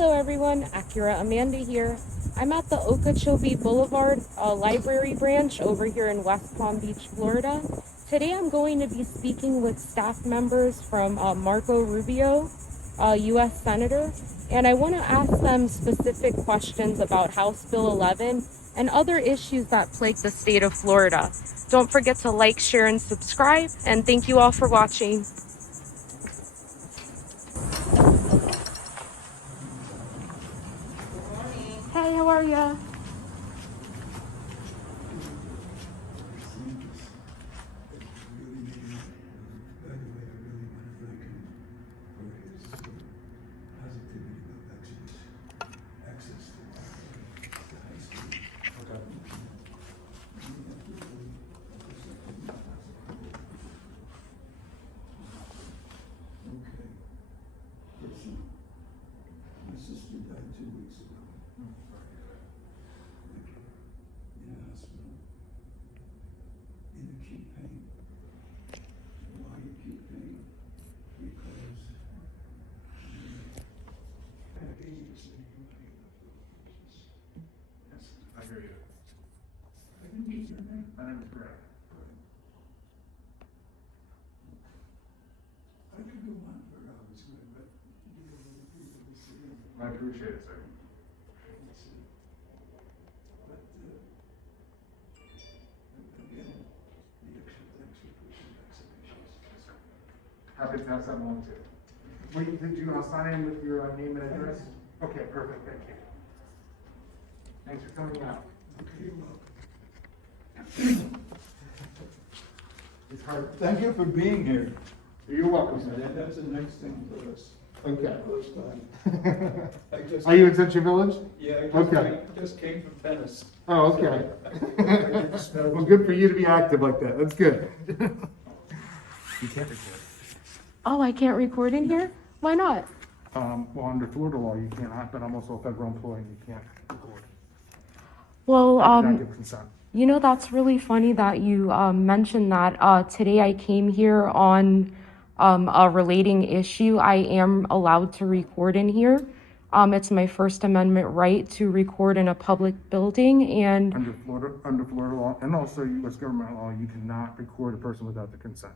Hello everyone, Acura Amanda here. I'm at the Okeechobee Boulevard Library branch over here in West Palm Beach, Florida. Today I'm going to be speaking with staff members from Marco Rubio, U.S. Senator, and I want to ask them specific questions about House Bill 11 and other issues that plague the state of Florida. Don't forget to like, share, and subscribe, and thank you all for watching. Hey, how are ya? My sister died 2 weeks ago. In a hospital. In acute pain. Why acute pain? Because I have AIDS and yes. I hear you. I didn't get your name. My name is Greg. I could go on for hours, but you know, the people who see it. I appreciate it, sir. That's it. But, again, the extra thanks for pushing vaccinations. Happy to pass that along to you. Wait, did you sign in with your name and address? Okay, perfect, thank you. Thanks for coming out. Okay, you're welcome. It's hard. Thank you for being here. You're welcome, sir. That's a nice thing for us. Okay. First time. I just- Are you in Century Village? Yeah, Okay. I just came from tennis. Oh, okay. So I didn't smell- Well, good for you to be active like that, that's good. You can't record. Oh, I can't record in here? Why not? Well, under Florida law, you can't, but I'm also a federal employee, you can't record. Well, I cannot give consent. you know, that's really funny that you mentioned that. Today I came here on a relating issue. I am allowed to record in here. It's my First Amendment right to record in a public building, and Under Florida law, and also U.S. government law, you cannot record a person without the consent.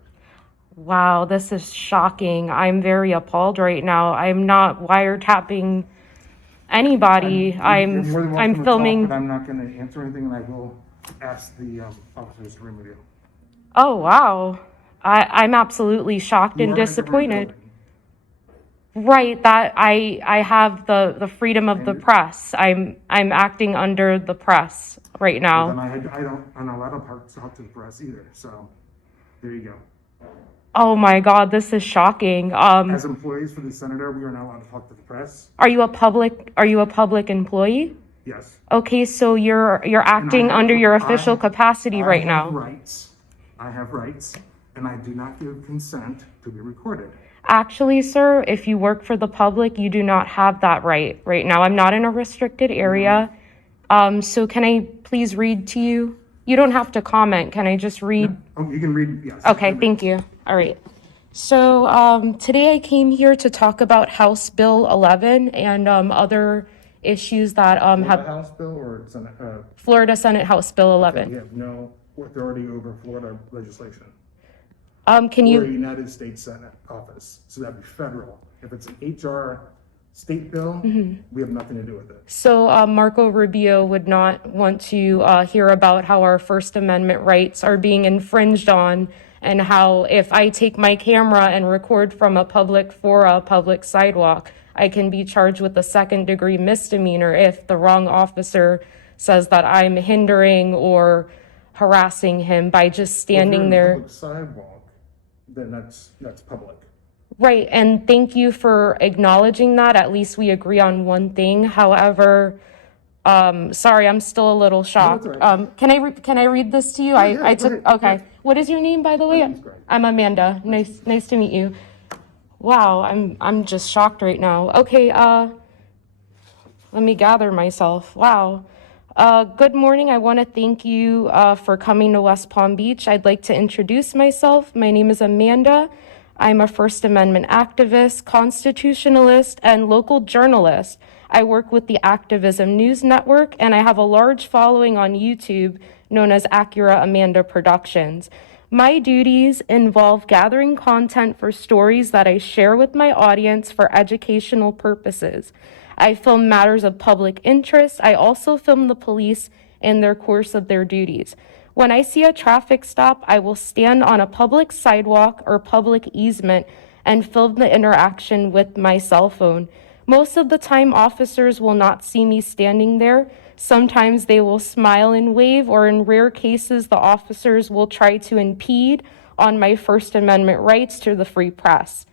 wow, this is shocking. I'm very appalled right now. I'm not wiretapping anybody. You're more than welcome I'm to filming. talk, but I'm not going to answer anything, and I will ask the officers to remove you. Oh, wow. I'm absolutely shocked You and are in a different disappointed. building. Right, that I have the freedom of the And- press. I'm acting under the press right And now. I'm not allowed to talk to the press either, so there you go. Oh my God, this is shocking. As employees for the senator, we are not allowed to talk to the press. Are you a public employee? Yes. Okay, so you're acting have- under your I- official capacity right I now. have rights. I have rights, and I do not give consent to be recorded. Actually, sir, if you work for the public, you do not have that right now. I'm not in a restricted area. So can I please read to you? You don't have to comment. Can I just read? Oh, you can read, yes. Okay, thank you. All right. So today I came here to talk about House Bill 11 and other issues that Florida have House bill or Senate, Florida Senate House Bill we 11. have no authority over Florida legislation. Can We're a you? United States Senate office, so that'd be federal. If it's an HR state bill, we have nothing to do with it. So Marco Rubio would not want to hear about how our First Amendment rights are being infringed on, and how if I take my camera and record from a public sidewalk, I can be charged with a second-degree misdemeanor if the wrong officer says that I'm hindering or harassing him by just standing If there. you're on a public sidewalk, then that's public. Right, and thank you for acknowledging that. At least we agree on one thing. However, sorry, I'm still a little shocked. all right. Can I read this to you? yeah, I go took ahead, okay. yeah. What is your name, by the way? name's Greg. I'm Amanda. Nice to meet you. Wow, I'm just shocked right now. Okay, let me gather myself. Wow. Good morning. I want to thank you for coming to West Palm Beach. I'd like to introduce myself. My name is Amanda. I'm a First Amendment activist, constitutionalist, and local journalist. I work with the Activism News Network, and I have a large following on YouTube known as Acura Amanda Productions. My duties involve gathering content for stories that I share with my audience for educational purposes. I film matters of public interest. I also film the police in their course of their duties. When I see a traffic stop, I will stand on a public sidewalk or public easement and film the interaction with my cell phone. Most of the time, officers will not see me standing there. Sometimes they will smile and wave, or in rare cases, the officers will try to impede on my First Amendment rights to the free press.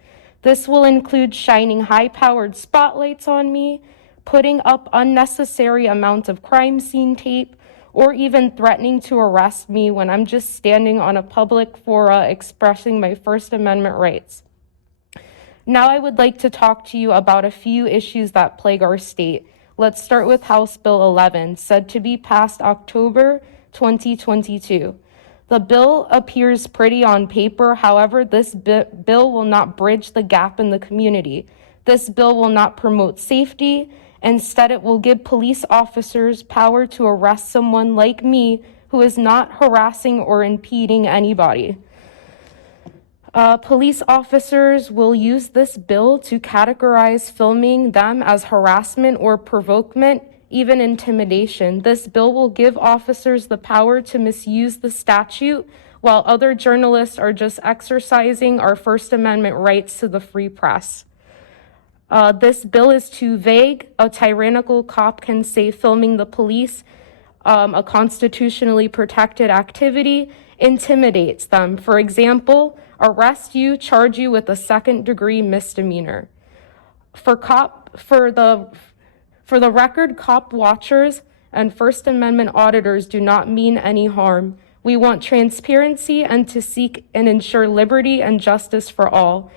This will include shining high-powered spotlights on me, putting up unnecessary amounts of crime scene tape, or even threatening to arrest me when I'm just standing on a public fora expressing my First Amendment rights. Now I would like to talk to you about a few issues that plague our state. Let's start with House Bill 11, said to be passed October 2022. The bill appears pretty on paper. However, this bill will not bridge the gap in the community. This bill will not promote safety. Instead, it will give police officers power to arrest someone like me who is not harassing or impeding anybody. Police officers will use this bill to categorize filming them as harassment or provokement, even intimidation. This bill will give officers the power to misuse the statute, while other journalists are just exercising our First Amendment rights to the free press. This bill is too vague. A tyrannical cop can say filming the police, a constitutionally protected activity, intimidates them. For example, arrest you, charge you with a second-degree misdemeanor. For the record, cop watchers and First Amendment auditors do not mean any harm. We want transparency and to seek and ensure liberty and justice for all.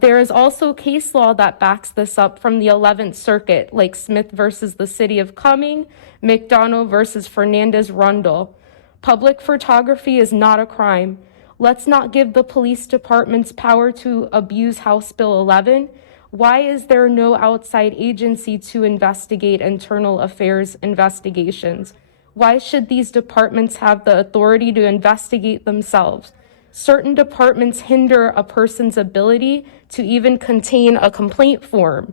There is also case law that backs this up from the 11th Circuit, like Smith versus the City of Cumming, McDonough versus Fernandez-Rundle. Public photography is not a crime. Let's not give the police departments power to abuse House Bill 11. Why is there no outside agency to investigate internal affairs investigations? Why should these departments have the authority to investigate themselves? Certain departments hinder a person's ability to even contain a complaint form.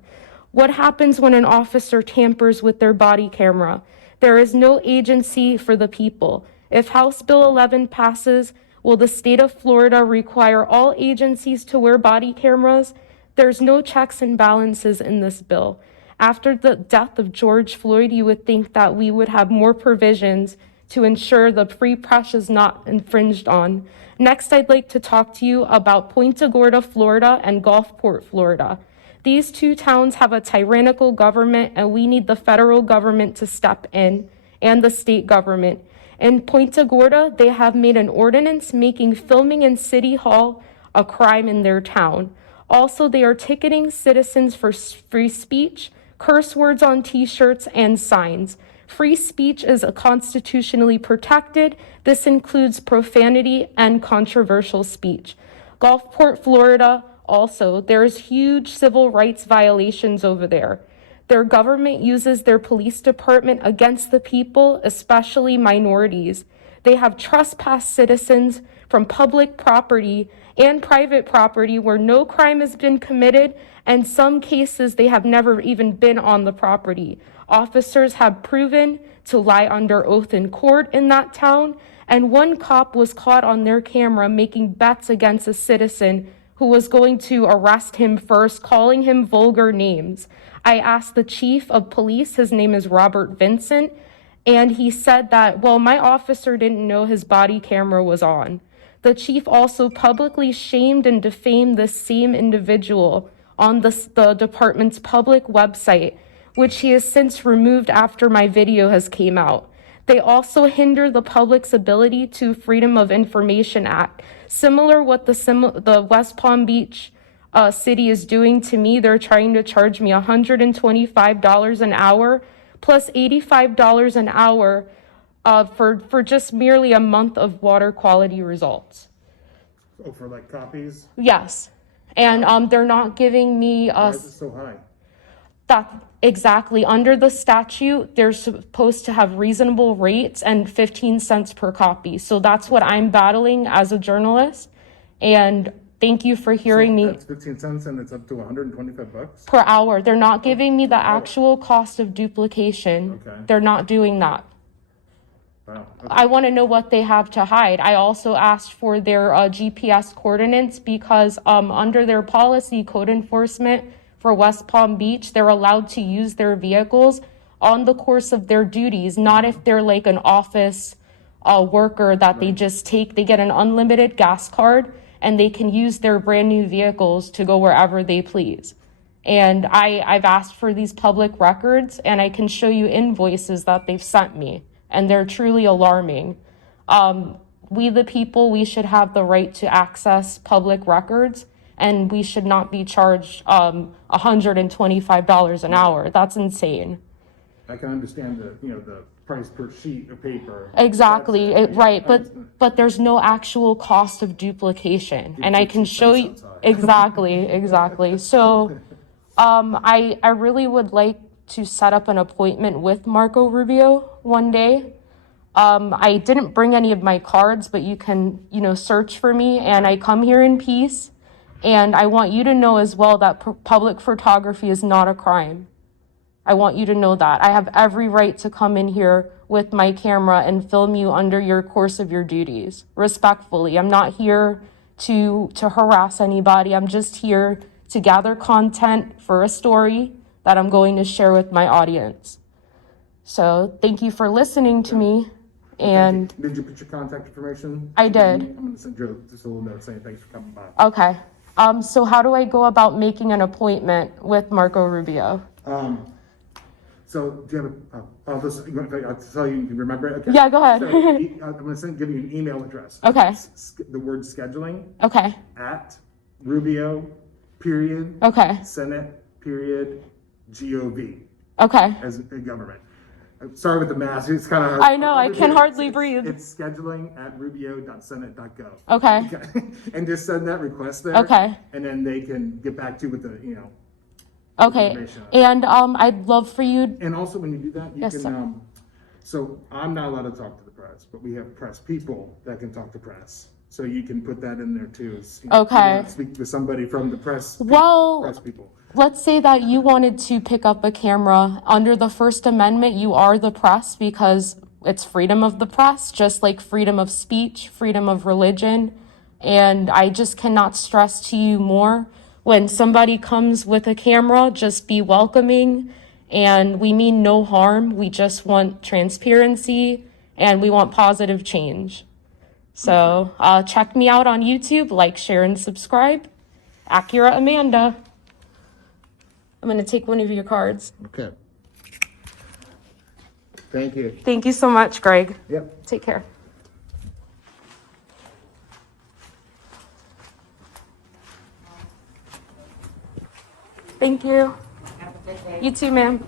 What happens when an officer tampers with their body camera? There is no agency for the people. If House Bill 11 passes, will the state of Florida require all agencies to wear body cameras? There's no checks and balances in this bill. After the death of George Floyd, you would think that we would have more provisions to ensure the free press is not infringed on. Next, I'd like to talk to you about Punta Gorda, Florida, and Gulfport, Florida. These two towns have a tyrannical government, and we need the federal government to step in, and the state government. In Punta Gorda, they have made an ordinance making filming in City Hall a crime in their town. Also, they are ticketing citizens for free speech, curse words on t-shirts, and signs. Free speech is constitutionally protected. This includes profanity and controversial speech. Gulfport, Florida, also, there's huge civil rights violations over there. Their government uses their police department against the people, especially minorities. They have trespassed citizens from public property and private property where no crime has been committed, and some cases they have never even been on the property. Officers have proven to lie under oath in court in that town, and one cop was caught on their camera making bets against a citizen who was going to arrest him first, calling him vulgar names. I asked the chief of police, his name is Robert Vincent, and he said that, well, my officer didn't know his body camera was on. The chief also publicly shamed and defamed this same individual on the department's public website, which he has since removed after my video has came out. They also hinder the public's ability to Freedom of Information Act. Similar what the West Palm Beach city is doing to me. They're trying to charge me $125 an hour plus $85 an hour for just merely a month of water quality results. Oh, for like copies? Yes. And they're not giving me Why is it so high? that exactly under the statute. They're supposed to have reasonable rates and 15 cents per copy. So that's what I'm battling as a journalist. And thank you for hearing So me. that's 15 cents and it's up to 125 bucks? Per hour. They're not giving me the hour. actual cost of duplication. Okay. They're not doing that. Wow. Okay. I want to know what they have to hide. I also asked for their GPS coordinates because under their policy, code enforcement for West Palm Beach, they're allowed to use their vehicles on the course of their duties, not if they're like an office worker that they just take, they get an unlimited gas card and they can use their brand new vehicles to go wherever they please. And I've asked for these public records and I can show you invoices that they've sent me. And they're truly alarming. We the people, we should have the right to access public records, and we should not be charged $125 an hour. That's insane. I can understand the price per sheet of paper. Exactly, That's right, I but understand. there's no actual cost of duplication, and I can show you, Sounds high. exactly. So, I really would like to set up an appointment with Marco Rubio one day. I didn't bring any of my cards, but you can, search for me, and I come here in peace. And I want you to know as well that public photography is not a crime. I want you to know that. I have every right to come in here with my camera and film you under your course of your duties, respectfully. I'm not here to harass anybody. I'm just here to gather content for a story that I'm going to share with my audience. So thank you for listening to me. And Thank you. Did you put your contact information? I did. I'm going to send you just a little note saying thanks for coming by. Okay. So how do I go about making an appointment with Marco Rubio? So do you have I'll tell you, you can remember it? Okay. Yeah, go ahead. So, I'm going to give you an email address. Okay. The word scheduling Okay. at Rubio, period, Okay. Senate, period, GOV, Okay. as a government. Sorry with the math, it's kind of hard. I know, I can hardly breathe. It's scheduling at rubio.senate.gov. Okay. And just send that request there. Okay. And then they can get back to you with the, Okay. information. And I'd love for you. And also when you do that, you Yes, can, sir. so I'm not allowed to talk to the press, but we have press people that can talk to press. So you can put that in there too. Okay. Speak to somebody from the press. Well, Press people. let's say that you wanted to pick up a camera. Under the First Amendment, you are the press because it's freedom of the press, just like freedom of speech, freedom of religion. And I just cannot stress to you more. When somebody comes with a camera, just be welcoming. And we mean no harm. We just want transparency and we want positive change. So check me out on YouTube, like, share, and subscribe. Acura Amanda. I'm going to take one of your cards. Okay. Thank you. Thank you so much, Greg. Yep. Take care. Thank you. Have a good day. You too, ma'am.